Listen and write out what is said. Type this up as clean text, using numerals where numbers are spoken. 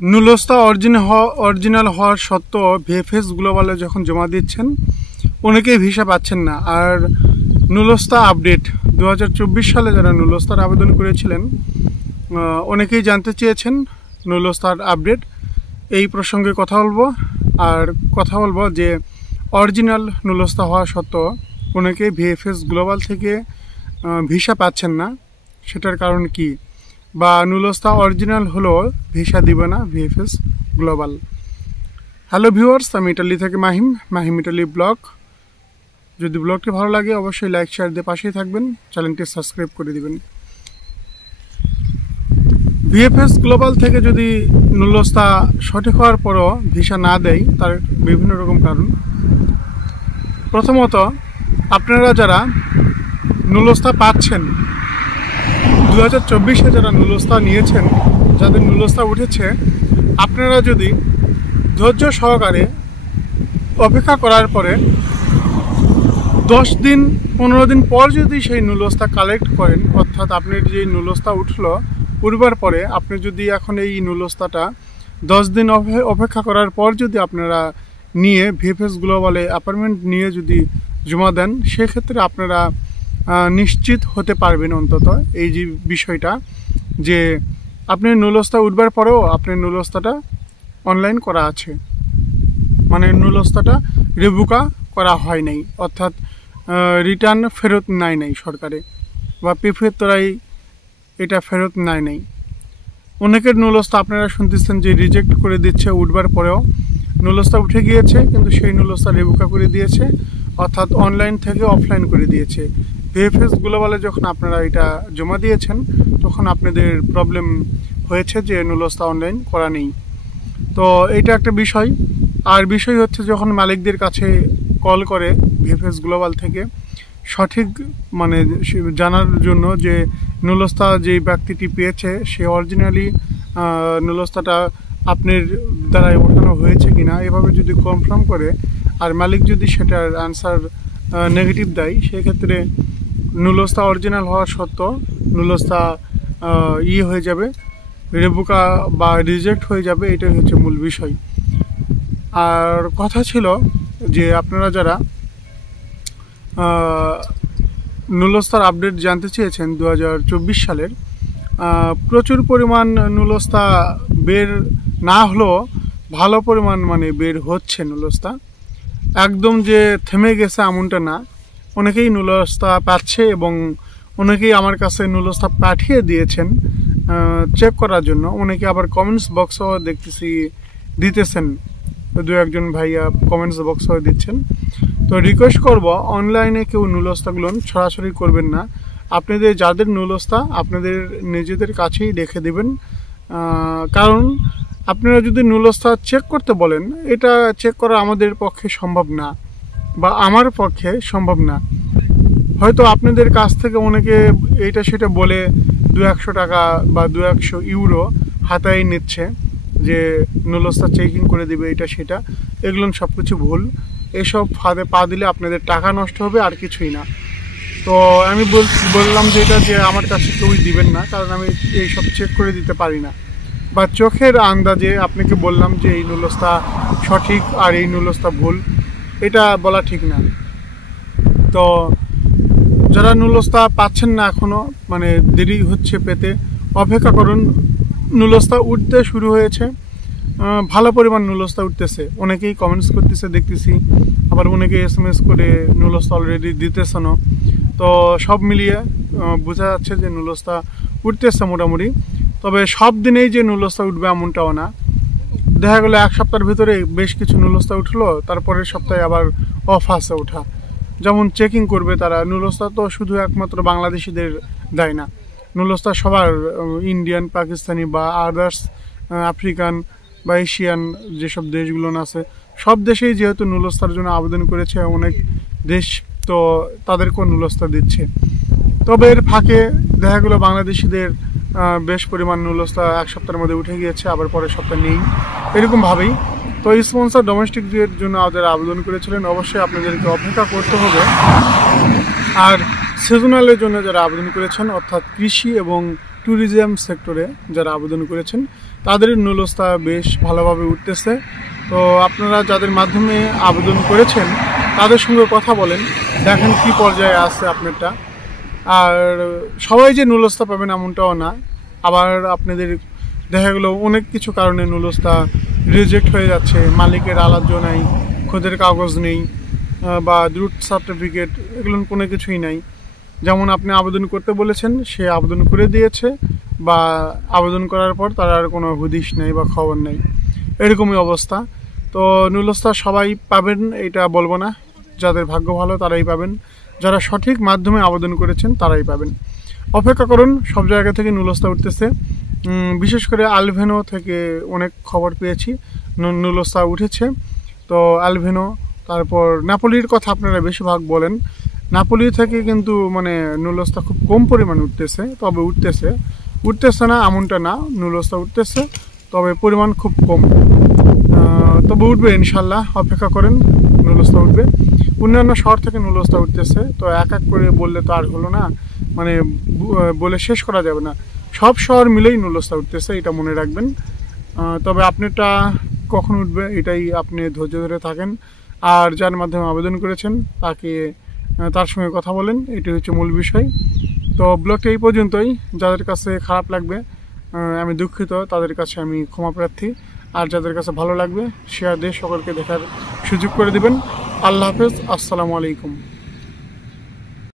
নুলস্তা original হওয়ার সত্ত্বেও VFS গ্লোবালে যখন জমা দিচ্ছেন অনেকেই ভিসা পাচ্ছেন না। আর নুলস্তা আপডেট 2024 সালে যারা নুলস্তার আবেদন করেছিলেন অনেকেই জানতে চেয়েছেন নুলস্তার আপডেট। এই প্রসঙ্গে কথা বলবো যে অরিজিনাল নুলস্তা হওয়া সত্ত্বেও অনেকেই ভিএফএস গ্লোবাল থেকে ভিসা পাচ্ছেন না, সেটার কারণ কি, বা নুলস্তা অরিজিনাল হলেও ভিসা দিবে না ভিএফএস গ্লোবাল। হ্যালো ভিউয়ার্স, আমি ইটালি থেকে মাহিম ইটালি ব্লগ। যদি ব্লগটি ভালো লাগে অবশ্যই লাইক শেয়ার দিয়ে পাশেই থাকবেন, চ্যানেলটি সাবস্ক্রাইব করে দিবেন। ভিএফএস গ্লোবাল থেকে যদি নুলস্তা সঠিক হওয়ার পরও ভিসা না দেয়, তার বিভিন্ন রকম কারণ। প্রথমত, আপনারা যারা নুলস্তা পাচ্ছেন 2024-এ যারা নুলস্তা নিয়েছেন, যাদের নুলস্তা উঠেছে, আপনারা যদি ধৈর্য সহকারে অপেক্ষা করার পরে 10 দিন 15 দিন পর যদি সেই নুলস্তা কালেক্ট করেন, অর্থাৎ আপনার যে নুলস্তা উঠবার পরে আপনি যদি এখন এই নুলস্তাটা 10 দিন অপেক্ষা করার পর যদি আপনারা নিয়ে ভিএফএস গ্লোবালে অ্যাপয়েন্টমেন্ট নিয়ে যদি জমা দেন, সেক্ষেত্রে আপনারা নিশ্চিত হতে পারবেন অন্তত এই যে বিষয়টা যে আপনি নুলস্তা উঠবার পরেও আপনার নুলস্তাটা অনলাইন করা আছে, মানে নুলস্তাটা রিভোকা করা হয় নাই, অর্থাৎ রিটার্ন ফেরত নেয় নাই সরকারে, বা প্রিফেক্টরাই এটা ফেরত নেয় নাই। অনেকের নুলস্তা আপনারা শুনতেছেন যে রিজেক্ট করে দিচ্ছে উঠবার পরেও, নুলস্তা উঠে গিয়েছে কিন্তু সেই নুলস্তা রিভোকা করে দিয়েছে, অর্থাৎ অনলাইন থেকে অফলাইন করে দিয়েছে। ভিএফএস গ্লোবালে যখন আপনারা এটা জমা দিয়েছেন তখন আপনাদের প্রবলেম হয়েছে যে নুলস্তা অনলাইন করা নেই। তো এটা একটা বিষয়। আর বিষয় হচ্ছে যখন মালিকদের কাছে কল করে ভিএফএস গ্লোবাল থেকে সঠিক মানে জানার জন্য যে নুলস্তা যে ব্যক্তিটি পেয়েছে সে অরিজিনালি নুলস্তাটা আপনার দ্বারাই ওঠানো হয়েছে কিনা, এভাবে যদি কনফার্ম করে আর মালিক যদি সেটার আনসার নেগেটিভ দেয়, সেক্ষেত্রে নুলস্তা অরিজিনাল হওয়ার সত্ত্বেও নুলস্তা হয়ে যাবে, রিভোকা বা রিজেক্ট হয়ে যাবে। এটাই হচ্ছে মূল বিষয়। আর কথা ছিল যে আপনারা যারা নুলস্তার আপডেট জানতে চেয়েছেন 2024 সালের, প্রচুর পরিমাণ নুলস্তা বের না হলেও ভালো পরিমাণ মানে বের হচ্ছে নুলস্তা, একদম যে থেমে গেছে এমনটা না। অনেকেই নুলস্তা পাচ্ছে এবং অনেকেই আমার কাছে নুলস্তা পাঠিয়ে দিয়েছেন চেক করার জন্য। অনেকে আবার কমেন্টস বক্সও দেখতেছি দিতেছেন, দু একজন ভাইয়া কমেন্টস বক্সও দিচ্ছেন। তো রিকোয়েস্ট করব, অনলাইনে কেউ নুলস্তাগুলো সরাসরি করবেন না। আপনাদের যাদের নুলস্তা আপনাদের নিজেদের কাছেই রেখে দেবেন, কারণ আপনারা যদি নুলস্তা চেক করতে বলেন, এটা চেক করা আমাদের পক্ষে সম্ভব না বা আমার পক্ষে সম্ভব না। হয়তো আপনাদের কাছ থেকে অনেকে এইটা সেটা বলে 200 টাকা বা 200 ইউরো হাতায় নিচ্ছে যে নুলস্তা চেকিং করে দিবে এটা সেটা। এগুলো সব কিছু ভুল। এসব ফাঁদে পা দিলে আপনাদের টাকা নষ্ট হবে, আর কিছুই না। তো আমি বললাম যে এটা যে আমার কাছে কেউই দিবেন না, কারণ আমি এইসব চেক করে দিতে পারি না, বা চোখের আন্দাজে আপনাকে বললাম যে এই নুলস্তা সঠিক আর এই নুলস্তা ভুল, এটা বলা ঠিক না। তো যারা নুলস্তা পাচ্ছেন না এখনও, মানে দেরি হচ্ছে পেতে, অপেক্ষা করুন। নুলস্তা উঠতে শুরু হয়েছে, ভালো পরিমাণ নুলস্তা উঠতেছে। অনেকেই কমেন্টস করতেছে দেখতেছি, আবার অনেকে SMS করে নুলস্তা অলরেডি দিতেছেনও। তো সব মিলিয়ে বোঝা যাচ্ছে যে নুলস্তা উঠতেছে মোটামুটি। তবে সব দিনেই যে নুলস্তা উঠবে এমনটাও না। দেখা গেলো এক সপ্তাহের ভিতরে বেশ কিছু নুলস্তা উঠলো, তারপরের সপ্তাহে আবার অফ আছে ওঠা। যেমন চেকিং করবে তারা, নুলস্তা তো শুধু একমাত্র বাংলাদেশিদের দেয় না, নুলস্তা সবার, ইন্ডিয়ান, পাকিস্তানি বা আদার্স আফ্রিকান বা এশিয়ান যেসব দেশগুলো আছে, সব দেশেই যেহেতু নুলস্তার জন্য আবেদন করেছে অনেক দেশ, তো তাদেরকেও নুলস্তা দিচ্ছে। তবে এর ফাঁকে দেখা গেলো বাংলাদেশিদের বেশ পরিমাণ নুলস্তা এক সপ্তাহের মধ্যে উঠে গিয়েছে, আবার পরের সপ্তাহে নেই, এরকমভাবেই। তো স্পন্সর ডোমেস্টিকদের জন্য যারা আবেদন করেছিলেন অবশ্যই আপনাদেরকে অপেক্ষা করতে হবে। আর সিজনালের জন্য যারা আবেদন করেছেন, অর্থাৎ কৃষি এবং ট্যুরিজম সেক্টরে যারা আবেদন করেছেন তাদের নুলস্তা বেশ ভালোভাবে উঠতেছে। তো আপনারা যাদের মাধ্যমে আবেদন করেছেন তাদের সঙ্গে কথা বলেন, দেখেন কি পর্যায়ে আছে আপনারটা। আর সবাই যে নুলস্তা পাবেন এমনটাও না, আবার আপনাদের দেখা গেলো অনেক কিছু কারণে নুলস্তা রিজেক্ট হয়ে যাচ্ছে, মালিকের আলাদা নাই, খোঁজের কাগজ নেই বা রুট সার্টিফিকেট, এগুলো কোনো কিছুই নাই। যেমন আপনি আবেদন করতে বলেছেন, সে আবেদন করে দিয়েছে, বা আবেদন করার পর তার আর কোনো হুদিশ নেই বা খবর নেই, এরকমই অবস্থা। তো নুলস্তা সবাই পাবেন এটা বলবো না, যাদের ভাগ্য ভালো তারাই পাবেন, যারা সঠিক মাধ্যমে আবেদন করেছেন তারাই পাবেন। অপেক্ষা করুন, সব জায়গা থেকে নুলস্তা উঠতেছে। বিশেষ করে আলভেনো থেকে অনেক খবর পেয়েছি নুলস্তা উঠেছে। তো আলভেনো, তারপর নাপোলির কথা আপনারা বেশিরভাগ বলেন, নাপোলি থেকে কিন্তু মানে নুলস্তা খুব কম পরিমাণ উঠতেছে, তবে উঠতেছে না এমনটা না, নুলস্তা উঠতেছে, তবে পরিমাণ খুব কম। তবে উঠবে ইনশাল্লাহ, অপেক্ষা করেন, নুলস্তা উঠবে। অন্যান্য শহর থেকে নুলস্তা উঠতেছে, তো এক এক করে বললে তো আর হলো না, মানে বলে শেষ করা যাবে না। সব শহর মিলেই নুলস্তা উঠতেছে, এটা মনে রাখবেন। তবে আপনারটা কখন উঠবে এটাই আপনি ধৈর্য ধরে থাকেন, আর যার মাধ্যমে আবেদন করেছেন তার সঙ্গে কথা বলেন, এটি হচ্ছে মূল বিষয়। তো ব্লগটা এই পর্যন্তই। যাদের কাছে খারাপ লাগবে আমি দুঃখিত, তাদের কাছে আমি ক্ষমা প্রার্থী। আর যাদের কাছে ভালো লাগবে শেয়ার দিয়ে সকলকে দেখার সুযোগ করে দিবেন। আল্লাহ হাফেজ, আসসালামু আলাইকুম।